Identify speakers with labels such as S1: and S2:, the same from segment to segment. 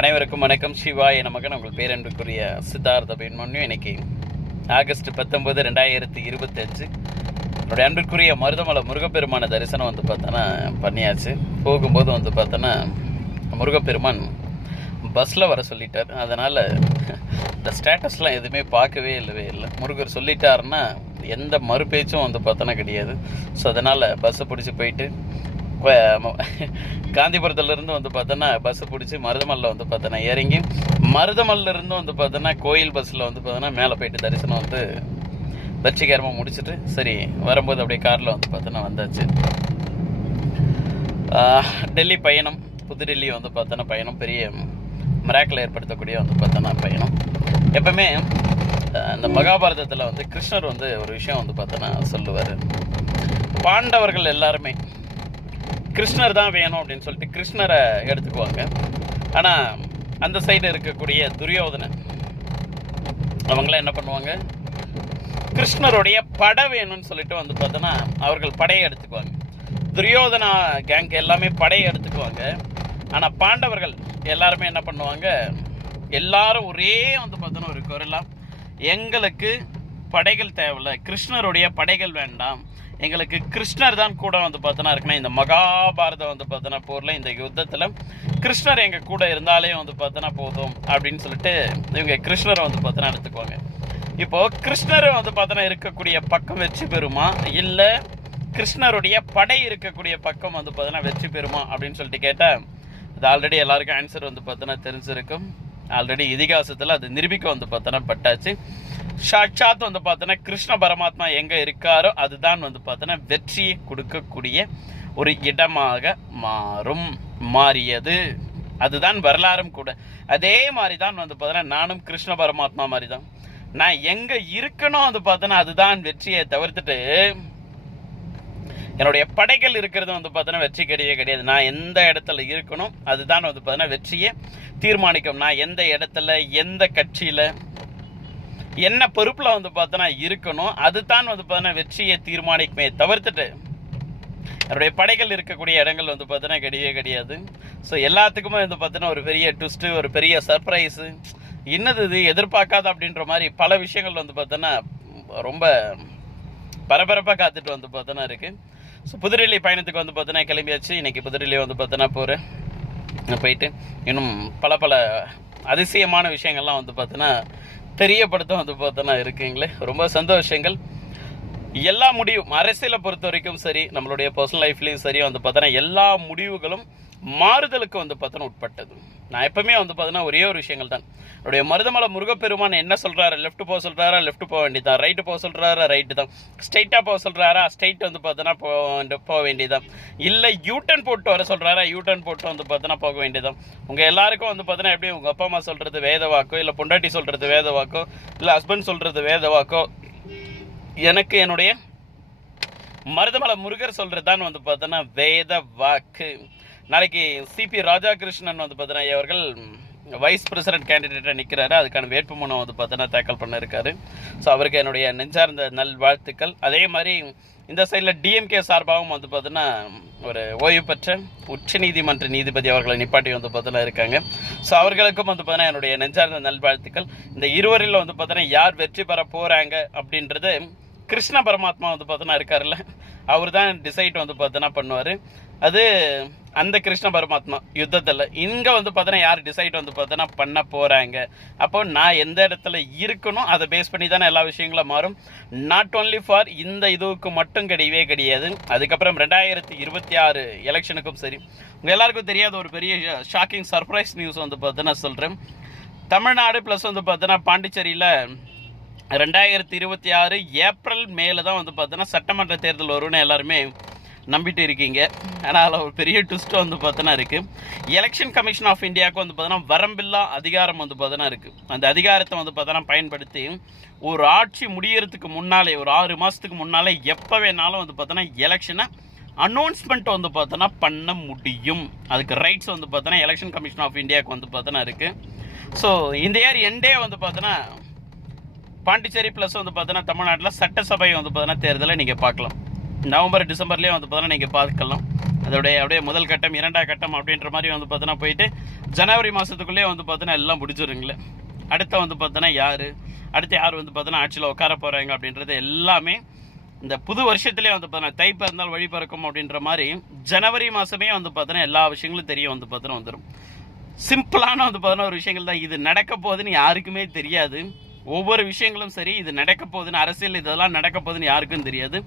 S1: அனைவருக்கும் வணக்கம். சிவாய நமக்கு உங்கள் பேரன்புக்குரிய சித்தார்த்த பெண்மணியும் இன்னைக்கு ஆகஸ்ட் பத்தொன்பது ரெண்டாயிரத்தி இருபத்தஞ்சு. என்னுடைய அன்பிற்குரிய மருதமலை முருகப்பெருமான தரிசனம் வந்து பார்த்தோன்னா பண்ணியாச்சு. போகும்போது வந்து பார்த்தோன்னா முருகப்பெருமான் பஸ்ஸில் வர சொல்லிட்டார். அதனால் இந்த ஸ்டேட்டஸ்லாம் எதுவுமே பார்க்கவே இல்லவே இல்லை. முருகர் சொல்லிட்டாருன்னா எந்த மறுபேச்சும் வந்து பார்த்தோன்னா கிடையாது. ஸோ அதனால் பஸ்ஸை பிடிச்சி போயிட்டு காந்திபுரத்துலேருந்து வந்து பார்த்தோன்னா பஸ்ஸு பிடிச்சி மருதமல்லில் வந்து பார்த்தோன்னா இறங்கி மருதமல்லிருந்து வந்து பார்த்தோன்னா கோயில் பஸ்ஸில் வந்து பார்த்தோன்னா மேலே போயிட்டு தரிசனம் வந்து வெற்றிகரமாக முடிச்சுட்டு சரி வரும்போது அப்படியே காரில் வந்து பார்த்தோன்னா வந்தாச்சு. டெல்லி பயணம் புதுடெல்லி வந்து பார்த்தோன்னா பயணம் பெரிய மிராக்கில் ஏற்படுத்தக்கூடிய வந்து பார்த்தோன்னா பயணம். எப்பவுமே இந்த மகாபாரதத்தில் வந்து கிருஷ்ணர் வந்து ஒரு விஷயம் வந்து பார்த்தோன்னா சொல்லுவார். பாண்டவர்கள் எல்லாருமே கிருஷ்ணர் தான் வேணும் அப்படின்னு சொல்லிட்டு கிருஷ்ணரை எடுத்துக்குவாங்க. ஆனால் அந்த சைடு இருக்கக்கூடிய துரியோதனன் அவங்களாம் என்ன பண்ணுவாங்க? கிருஷ்ணருடைய படை வேணும்னு சொல்லிட்டு வந்து பார்த்தோன்னா அவர்கள் படையை எடுத்துக்குவாங்க. துரியோதனா கேங் எல்லாமே படையை எடுத்துக்குவாங்க. ஆனால் பாண்டவர்கள் எல்லாருமே என்ன பண்ணுவாங்க? எல்லாரும் ஒரே வந்து பார்த்தோன்னா ஒரு குரலாம் எங்களுக்கு படைகள் தேவையில்ல கிருஷ்ணருடைய படைகள் வேண்டாம் எங்களுக்கு கிருஷ்ணர் தான் கூட வந்து பார்த்தோன்னா இருக்குன்னா இந்த மகாபாரதம் வந்து பார்த்தோன்னா போரில் இந்த யுத்தத்தில் கிருஷ்ணர் எங்கள் கூட இருந்தாலே வந்து பார்த்தோன்னா போதும் அப்படின்னு சொல்லிட்டு இவங்க கிருஷ்ணரை வந்து பார்த்தோன்னா எடுத்துக்குவாங்க. இப்போது கிருஷ்ணர் வந்து பார்த்தோன்னா இருக்கக்கூடிய பக்கம் வெற்றி பெறுமா? இல்லை கிருஷ்ணருடைய படை இருக்கக்கூடிய பக்கம் வந்து பார்த்தோன்னா வெற்றி பெறுமா அப்படின்னு சொல்லிட்டு கேட்டால் அது ஆல்ரெடி எல்லாருக்கும் ஆன்சர் வந்து பார்த்தோன்னா தெரிஞ்சிருக்கும். ஆல்ரெடி இதிகாசத்தில் அது நிரூபிக்க வந்து பார்த்தோன்னா பட்டாச்சு. சாட்சாத் வந்து பார்த்தோன்னா கிருஷ்ண பரமாத்மா எங்கே இருக்காரோ அதுதான் வந்து பார்த்தோன்னா வெற்றியை கொடுக்கக்கூடிய ஒரு இடமாக மாறும் மாறியது. அதுதான் வரலாறும் கூட. அதே மாதிரி தான் வந்து பார்த்தோன்னா நானும் கிருஷ்ண பரமாத்மா மாதிரி தான் நான் எங்கே இருக்கணும் வந்து பார்த்தோன்னா அதுதான் வெற்றியை தவிர்த்துட்டு என்னுடைய படைகள் இருக்கிறது வந்து பார்த்தோன்னா வெற்றி கிடையவே கிடையாது. நான் எந்த இடத்துல இருக்கணும் அதுதான் வந்து பார்த்தோன்னா வெற்றியை தீர்மானிக்கும். நான் எந்த இடத்துல எந்த கட்சியில் என்ன பொறுப்பில் வந்து பார்த்தோன்னா இருக்கணும். அதுதான் வந்து பார்த்தோன்னா வெற்றியை தீர்மானிக்குமே தவிர்த்துட்டு. அவருடைய படைகள் இருக்கக்கூடிய இடங்கள் வந்து பார்த்தோன்னா கிடையவே கிடையாது. ஸோ எல்லாத்துக்குமே வந்து பார்த்தோன்னா ஒரு பெரிய ட்விஸ்ட்டு ஒரு பெரிய சர்ப்ரைஸு என்னது இது எதிர்பார்க்காத அப்படின்ற மாதிரி பல விஷயங்கள் வந்து பார்த்தோன்னா ரொம்ப பரபரப்பாக காத்துட்டு வந்து பார்த்தோன்னா இருக்குது ஸோ புதுடெல்லி பயணத்துக்கு வந்து பார்த்தோன்னா கிளம்பியாச்சு. இன்றைக்கி புதுடெல்லி வந்து பார்த்தோன்னா போகிறேன் போயிட்டு இன்னும் பல பல அதிசயமான விஷயங்கள்லாம் வந்து பார்த்தோன்னா தெரியப்படுத்தும். வந்து பார்த்தோன்னா இருக்குங்களே. ரொம்ப சந்தோஷங்கள் எல்லா முடிவும் அரசியலை பொறுத்த வரைக்கும் சரி நம்மளுடைய பர்சனல் லைஃப்லேயும் சரி வந்து பார்த்தோன்னா எல்லா முடிவுகளும் மாறுதலுக்கு வந்து பார்த்தோன்னா உட்பட்டது. நான் எப்பவுமே வந்து பார்த்தீங்கன்னா ஒரே ஒரு விஷயங்கள் தான் என்னுடைய மருதமலை முருகப்பெருமான் என்ன சொல்கிறாரு லெஃப்ட் போக சொல்கிறாரா லெஃப்ட் போக வேண்டியதான் ரைட்டு போக சொல்கிறாரா ரைட்டு தான். ஸ்ட்ரைட்டாக போக சொல்கிறாரா ஸ்ட்ரைட் வந்து பார்த்தோன்னா போ போக வேண்டியதான் இல்லை யூட்டன் போட்டு வர சொல்கிறாரா யூட்டன் போட்டு வந்து பார்த்தோன்னா போக வேண்டியதான் உங்கள் எல்லாருக்கும் வந்து பார்த்தோன்னா எப்படி உங்கள் அப்பா அம்மா சொல்கிறது வேத வாக்கோ இல்லை பொண்டாட்டி சொல்கிறது வேத வாக்கோ இல்லை ஹஸ்பண்ட் சொல்கிறது வேத வாக்கோ எனக்கு என்னுடைய மருதமலை முருகர் சொல்கிறது தான் வந்து பார்த்தோன்னா வேத வாக்கு. நாளைக்கு சிபி ராஜாகிருஷ்ணன் வந்து பார்த்தீங்கன்னா அவர்கள் வைஸ் பிரசிடென்ட் கேண்டிடேட்டாக நிற்கிறாரு அதுக்கான வேட்புமனு வந்து பார்த்தோன்னா டேக்கல் பண்ணியிருக்காரு. ஸோ அவருக்கு என்னுடைய நெஞ்சார்ந்த நல் வாழ்த்துக்கள் அதே மாதிரி இந்த சைடில் டிஎம்கே சார்பாகவும் வந்து பார்த்தீங்கன்னா ஒரு ஓய்வு பெற்ற உச்சநீதிமன்ற நீதிபதி அவர்களை நிப்பாட்டி வந்து பார்த்தோன்னா இருக்காங்க. ஸோ அவர்களுக்கும் வந்து பார்த்தீங்கன்னா என்னுடைய நெஞ்சார்ந்த நல்வாழ்த்துக்கள். இந்த இருவரில் வந்து பார்த்தோன்னா யார் வெற்றி பெற போகிறாங்க அப்படின்றது கிருஷ்ண பரமாத்மா வந்து பார்த்தோன்னா இருக்காருல்ல. அவர் தான் டிசைட் வந்து பார்த்தோன்னா பண்ணுவார். அது அந்த கிருஷ்ண பரமாத்மா யுத்தத்தில். இங்கே வந்து பார்த்தோன்னா யார் டிசைட் வந்து பார்த்தோன்னா பண்ண போகிறாங்க அப்போ நான் எந்த இடத்துல இருக்கணும் அதை பேஸ் பண்ணி தானே எல்லா விஷயங்களும் மாறும். நாட் ஓன்லி ஃபார் இந்த இதுவுக்கு மட்டும் கிடையவே கிடையாது. அதுக்கப்புறம் ரெண்டாயிரத்தி இருபத்தி ஆறு எலெக்ஷனுக்கும் சரி. உங்கள் எல்லாருக்கும் தெரியாத ஒரு பெரிய ஷாக்கிங் சர்ப்ரைஸ் நியூஸ் வந்து பார்த்தோன்னா சொல்கிறேன் தமிழ்நாடு ப்ளஸ் வந்து பார்த்தோன்னா பாண்டிச்சேரியில் ரெண்டாயிரத்தி இருபத்தி ஆறு ஏப்ரல் மேலே தான் வந்து பார்த்தோன்னா சட்டமன்ற தேர்தல் வரும்னு எல்லாருமே நம்பிட்டு இருக்கீங்க ஆனால் அதில் ஒரு பெரிய ட்விஸ்ட்டு வந்து பார்த்தோன்னா இருக்குது எலெக்ஷன் கமிஷன் ஆஃப் இந்தியாவுக்கு வந்து பார்த்தோன்னா வரம்பில்லா அதிகாரம் வந்து பார்த்தோன்னா இருக்குது அந்த அதிகாரத்தை வந்து பார்த்தோன்னா பயன்படுத்தி ஒரு ஆட்சி முடியறதுக்கு முன்னாலே ஒரு ஆறு மாதத்துக்கு முன்னாலே எப்போ வேணாலும் வந்து பார்த்தோன்னா எலெக்ஷனை அனௌன்ஸ்மெண்ட் வந்து பார்த்தோன்னா பண்ண முடியும் அதுக்கு ரைட்ஸ் வந்து பார்த்தோன்னா எலெக்ஷன் கமிஷன் ஆஃப் இந்தியாவுக்கு வந்து பார்த்தோன்னா இருக்குது ஸோ இந்த இயர் எண்டே வந்து பார்த்தோன்னா பாண்டிச்சேரி ப்ளஸ் வந்து பார்த்தோன்னா தமிழ்நாட்டில் சட்டசபை வந்து பார்த்தோன்னா தேர்தலை நீங்கள் பார்க்கலாம் நவம்பர் டிசம்பர்லேயே வந்து பார்த்தோன்னா நீங்கள் பார்க்கலாம் அதோடைய அப்படியே முதல் கட்டம் இரண்டாம் கட்டம் அப்படின்ற மாதிரி வந்து பார்த்தோன்னா போயிட்டு ஜனவரி மாதத்துக்குள்ளேயே வந்து பார்த்தோன்னா எல்லாம் முடிச்சிருங்களே அடுத்த வந்து பார்த்தோன்னா யார்? அடுத்து யார் வந்து பார்த்தோன்னா ஆட்சியில் உட்கார போகிறாங்க அப்படின்றது எல்லாமே இந்த புது வருஷத்துலேயே வந்து பார்த்தோன்னா தை பிறந்தால் வழி பிறக்கும் அப்படின்ற மாதிரி ஜனவரி மாதமே வந்து பார்த்தோன்னா எல்லா விஷயங்களும் தெரிய வந்து பார்த்தோன்னா வந்துடும் சிம்பிளான வந்து பார்த்தோன்னா ஒரு விஷயங்கள் தான். இது நடக்க போகுதுன்னு யாருக்குமே தெரியாது. ஒவ்வொரு விஷயங்களும் சரி இது நடக்க போகுதுன்னு அரசியல் இதெல்லாம் நடக்க போகுதுன்னு யாருக்கும் தெரியாது.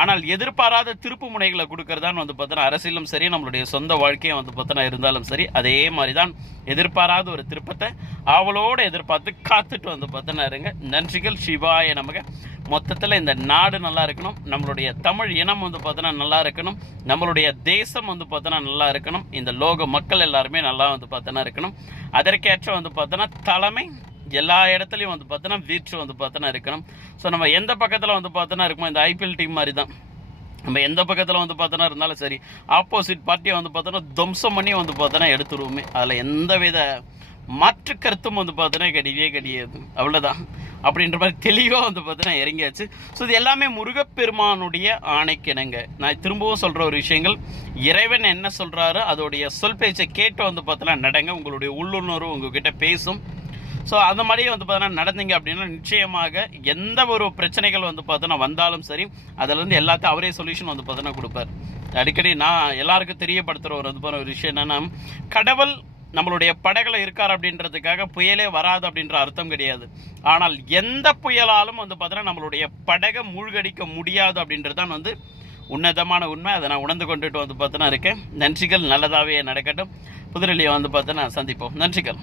S1: ஆனால் எதிர்பாராத திருப்பு முனைகளை கொடுக்கறதான் வந்து பார்த்தோன்னா அரசியலும் சரி நம்மளுடைய சொந்த வாழ்க்கையும் வந்து பார்த்தோன்னா இருந்தாலும் சரி அதே மாதிரி தான் எதிர்பாராத ஒரு திருப்பத்தை அவளோடு எதிர்பார்த்து காத்துட்டு வந்து பார்த்தோன்னா இருங்க. நன்றிகள் சிவாய நமக்கு மொத்தத்தில் இந்த நாடு நல்லா இருக்கணும். நம்மளுடைய தமிழ் இனம் வந்து பார்த்தோன்னா நல்லா இருக்கணும். நம்மளுடைய தேசம் வந்து பார்த்தோன்னா நல்லா இருக்கணும். இந்த லோக மக்கள் எல்லாருமே நல்லா வந்து பார்த்தோன்னா இருக்கணும். அதற்கேற்ற வந்து பார்த்தோன்னா தலைமை எல்லா இடத்துலையும் வந்து பார்த்தோன்னா வீச்சு வந்து பார்த்தோன்னா இருக்கணும். ஸோ நம்ம எந்த பக்கத்தில் வந்து பார்த்தோன்னா இருக்குமோ இந்த ஐபிஎல் டீம் மாதிரி தான் நம்ம எந்த பக்கத்தில் வந்து பார்த்தோன்னா இருந்தாலும் சரி ஆப்போசிட் பார்ட்டியை வந்து பார்த்தோன்னா துவம்சம் பண்ணி வந்து பார்த்தோன்னா எடுத்துருவோமே. அதில் எந்த வித மாற்று கருத்தும் வந்து பார்த்தோன்னா கிடையவே கிடையாது. அவ்வளோதான் அப்படின்ற மாதிரி தெளிவாக வந்து பார்த்தோன்னா இறங்கியாச்சு. ஸோ இது எல்லாமே முருகப்பெருமானுடைய ஆணைக்கிணங்க நான் திரும்பவும் சொல்கிற ஒரு விஷயங்கள். இறைவன் என்ன சொல்கிறாரோ அதோடைய சொல் பேச்சை கேட்டு வந்து பார்த்தோன்னா நடங்க. உங்களுடைய உள்ளுணர்வு உங்ககிட்ட பேசும். ஸோ அந்த மாதிரியே வந்து பார்த்தீங்கன்னா நடந்தீங்க அப்படின்னா நிச்சயமாக எந்த ஒரு பிரச்சனைகள் வந்து பார்த்தோன்னா வந்தாலும் சரி அதுலேருந்து எல்லாத்தையும் அவரே சொல்யூஷன் வந்து பார்த்தோன்னா கொடுப்பார். அடிக்கடி நான் எல்லாருக்கும் தெரியப்படுத்துகிற ஒரு இது போன ஒரு விஷயம் என்னென்னா கடவுள் நம்மளுடைய படகுல இருக்கார் அப்படின்றதுக்காக புயலே வராது அப்படின்ற அர்த்தம் கிடையாது. ஆனால் எந்த புயலாலும் வந்து பார்த்தோன்னா நம்மளுடைய படகை மூழ்கடிக்க முடியாது அப்படின்றது தான் வந்து உன்னதமான உண்மை. அதை நான் உணர்ந்து கொண்டுட்டு வந்து பார்த்தோன்னா இருக்கேன். நன்றிகள். நல்லதாகவே நடக்கட்டும். புதுடெல்லியை வந்து பார்த்தோன்னா சந்திப்போம். நன்றிகள்.